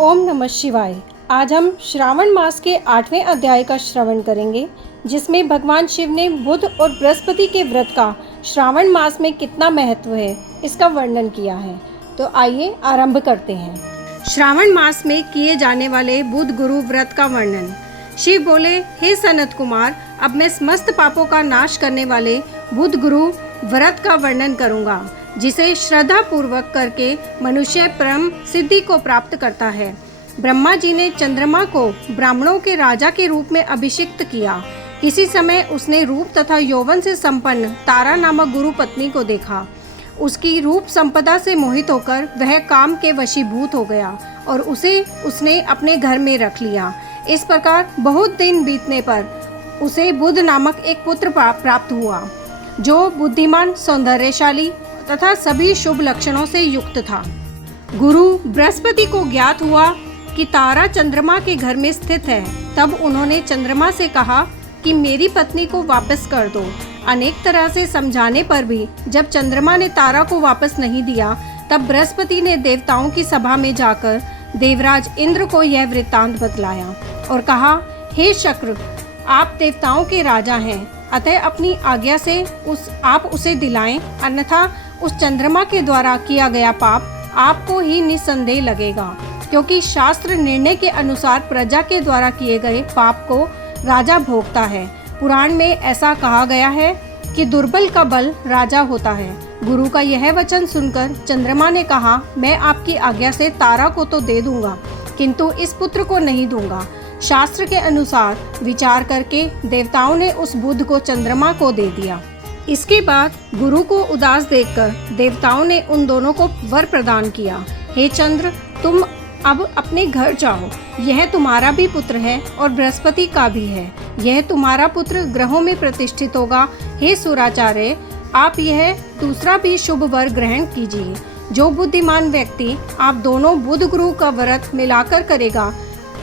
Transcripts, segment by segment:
ओम नमः शिवाय। आज हम श्रावण मास के 8वें अध्याय का श्रवण करेंगे, जिसमें भगवान शिव ने बुध और बृहस्पति के व्रत का श्रावण मास में कितना महत्व है इसका वर्णन किया है। तो आइए आरंभ करते हैं। श्रावण मास में किए जाने वाले बुध गुरु व्रत का वर्णन। शिव बोले, हे सनत कुमार, अब मैं समस्त पापों का नाश करने वाले बुध गुरु व्रत का वर्णन करूंगा, जिसे श्रद्धा पूर्वक करके मनुष्य परम सिद्धि को प्राप्त करता है। ब्रह्मा जी ने चंद्रमा को ब्राह्मणों के राजा के रूप में अभिषिक्त किया। किसी समय उसने रूप तथा यौवन से संपन्न तारा नामक गुरु पत्नी को देखा। उसकी रूप संपदा से मोहित होकर वह काम के वशीभूत हो गया और उसने अपने घर में रख लिया। इस प्रकार बहुत दिन बीतने पर उसे बुध नामक एक पुत्र प्राप्त हुआ, जो बुद्धिमान, सौंदर्यशाली तथा सभी शुभ लक्षणों से युक्त था। गुरु बृहस्पति को ज्ञात हुआ कि तारा चंद्रमा के घर में स्थित है। तब उन्होंने चंद्रमा से कहा कि मेरी पत्नी को वापस कर दो। अनेक तरह से समझाने पर भी जब चंद्रमा ने तारा को वापस नहीं दिया, तब बृहस्पति ने देवताओं की सभा में जाकर देवराज इंद्र को यह वृत्तांत बतलाया और कहा, हे शक्र, आप देवताओं के राजा हैं, अतः अपनी आज्ञा से आप उसे दिलाएं, अन्यथा उस चंद्रमा के द्वारा किया गया पाप आपको ही निस्संदेह लगेगा, क्योंकि शास्त्र निर्णय के अनुसार प्रजा के द्वारा किए गए पाप को राजा भोगता है। पुराण में ऐसा कहा गया है कि दुर्बल का बल राजा होता है। गुरु का यह वचन सुनकर चंद्रमा ने कहा, मैं आपकी आज्ञा से तारा को तो दे दूंगा, किंतु इस पुत्र को नहीं दूंगा। शास्त्र के अनुसार विचार करके देवताओं ने उस बुध को चंद्रमा को दे दिया। इसके बाद गुरु को उदास देखकर देवताओं ने उन दोनों को वर प्रदान किया, हे चंद्र, तुम अब अपने घर जाओ। यह तुम्हारा भी पुत्र है और बृहस्पति का भी है। यह तुम्हारा पुत्र ग्रहों में प्रतिष्ठित होगा। हे सुराचार्य, आप यह दूसरा भी शुभ वर ग्रहण कीजिए। जो बुद्धिमान व्यक्ति आप दोनों बुध गुरु का व्रत मिलाकर करेगा,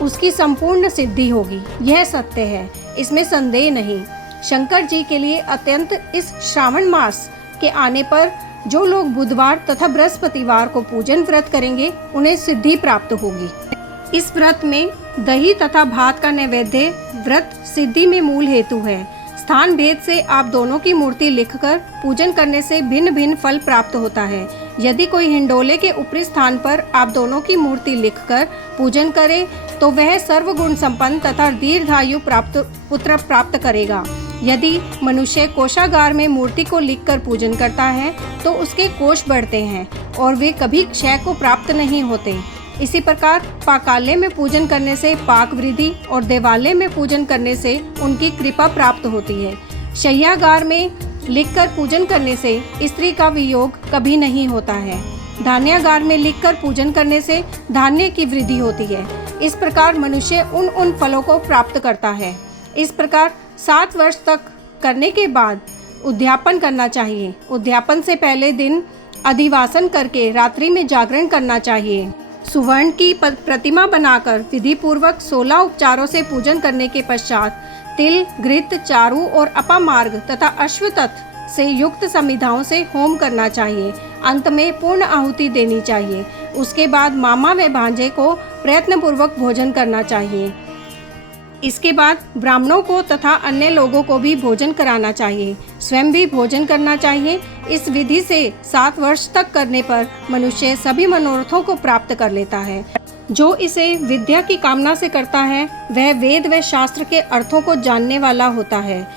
उसकी संपूर्ण सिद्धि होगी। यह सत्य है, इसमें संदेह नहीं। शंकर जी के लिए अत्यंत इस श्रावण मास के आने पर जो लोग बुधवार तथा बृहस्पतिवार को पूजन व्रत करेंगे, उन्हें सिद्धि प्राप्त होगी। इस व्रत में दही तथा भात का नैवेद्य व्रत सिद्धि में मूल हेतु है। स्थान भेद से आप दोनों की मूर्ति लिखकर पूजन करने से भिन्न भिन्न फल प्राप्त होता है। यदि कोई हिंडोले के ऊपरी स्थान पर आप दोनों की मूर्ति लिखकर पूजन करे, तो वह सर्वगुण संपन्न तथा दीर्घायु पुत्र प्राप्त करेगा। यदि मनुष्य कोषागार में मूर्ति को लिखकर पूजन करता है, तो उसके कोष बढ़ते हैं और वे कभी क्षय को प्राप्त नहीं होते। इसी प्रकार पाकालय में पूजन करने से पाक वृद्धि और देवालय में पूजन करने से उनकी कृपा प्राप्त होती है। शय्यागार में लिखकर पूजन करने से स्त्री का वियोग कभी नहीं होता है। धान्यागार में लिखकर पूजन करने से धान्य की वृद्धि होती है। इस प्रकार मनुष्य उन फलों को प्राप्त करता है। इस प्रकार 7 वर्ष तक करने के बाद उद्यापन करना चाहिए। उद्यापन से पहले दिन अधिवासन करके रात्रि में जागरण करना चाहिए। सुवर्ण की प्रतिमा बनाकर विधि पूर्वक 16 उपचारों से पूजन करने के पश्चात तिल, घृत, चारु और अपामार्ग तथा अश्वत्थ से युक्त समिधाओं से होम करना चाहिए। अंत में पूर्ण आहुति देनी चाहिए। उसके बाद मामा व भांजे को प्रयत्न पूर्वक भोजन करना चाहिए। इसके बाद ब्राह्मणों को तथा अन्य लोगों को भी भोजन कराना चाहिए। स्वयं भी भोजन करना चाहिए। इस विधि से 7 वर्ष तक करने पर मनुष्य सभी मनोरथों को प्राप्त कर लेता है। जो इसे विद्या की कामना से करता है, वह वेद व शास्त्र के अर्थों को जानने वाला होता है।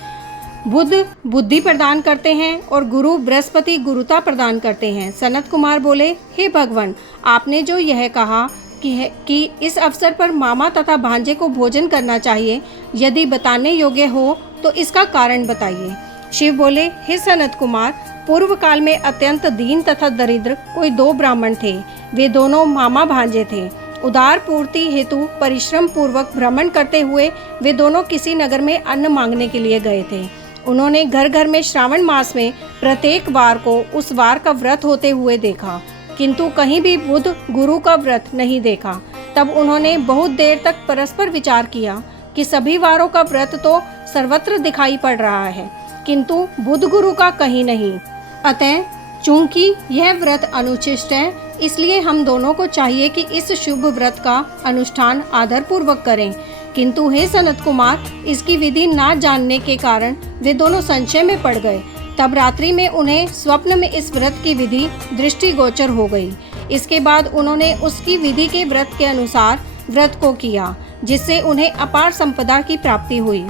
बुध बुद्धि प्रदान करते हैं और गुरु बृहस्पति गुरुता प्रदान करते हैं। सनत कुमार बोले, हे भगवान, आपने जो यह कहा कि इस अवसर पर मामा तथा भांजे को भोजन करना चाहिए, यदि बताने योग्य हो तो इसका कारण बताइए। शिव बोले, हे सनत कुमार, पूर्व काल में अत्यंत दीन तथा दरिद्र कोई 2 ब्राह्मण थे। वे दोनों मामा भांजे थे। उदार पूर्ति हेतु परिश्रम पूर्वक भ्रमण करते हुए वे दोनों किसी नगर में अन्न मांगने के लिए गए थे। उन्होंने घर घर में श्रावण मास में प्रत्येक वार को उस वार का व्रत होते हुए देखा, किंतु कहीं भी बुध गुरु का व्रत नहीं देखा। तब उन्होंने बहुत देर तक परस्पर विचार किया कि सभी वारों का व्रत तो सर्वत्र दिखाई पड़ रहा है, किंतु बुध गुरु का कहीं नहीं। अतः चूंकि यह व्रत अनुचिष्ट है, इसलिए हम दोनों को चाहिए कि इस शुभ व्रत का अनुष्ठान आदरपूर्वक करें। किंतु हे सनत कुमार, इसकी विधि ना जानने के कारण वे दोनों संशय में पड़ गए। तब रात्रि में उन्हें स्वप्न में इस व्रत की विधि दृष्टिगोचर हो गई। इसके बाद उन्होंने उसकी विधि के व्रत के अनुसार व्रत को किया, जिससे उन्हें अपार संपदा की प्राप्ति हुई।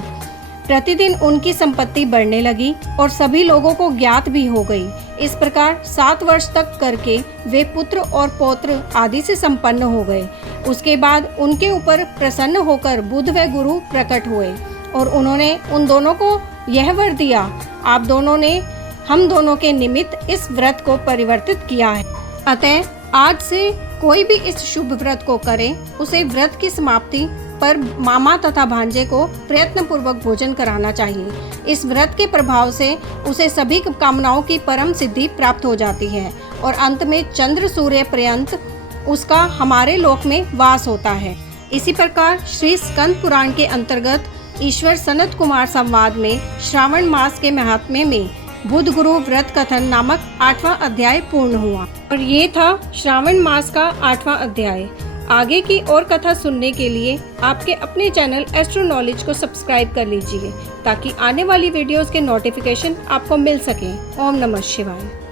प्रतिदिन उनकी संपत्ति बढ़ने लगी और सभी लोगों को ज्ञात भी हो गई। इस प्रकार 7 वर्ष तक करके वे पुत्र और पौत्र आदि से संपन्न हो गए। उसके बाद उनके ऊपर प्रसन्न होकर बुध व गुरु प्रकट हुए और उन्होंने उन दोनों को यह वर दिया, आप दोनों ने हम दोनों के निमित्त इस व्रत को परिवर्तित किया है। अतः आज से कोई भी इस शुभ व्रत को करे, उसे व्रत की समाप्ति पर मामा तथा भांजे को प्रयत्न पूर्वक भोजन कराना चाहिए। इस व्रत के प्रभाव से उसे सभी कामनाओं की परम सिद्धि प्राप्त हो जाती है और अंत में चंद्र सूर्य पर्यंत उसका हमारे लोक में वास होता है। इसी प्रकार श्री स्कंद पुराण के अंतर्गत ईश्वर सनत कुमार संवाद में श्रावण मास के महात्म्य में बुध गुरु व्रत कथन नामक 8वां अध्याय पूर्ण हुआ। और ये था श्रावण मास का 8वां अध्याय। आगे की और कथा सुनने के लिए आपके अपने चैनल एस्ट्रो नॉलेज को सब्सक्राइब कर लीजिए, ताकि आने वाली वीडियोस के नोटिफिकेशन आपको मिल सके। ओम नमः शिवाय।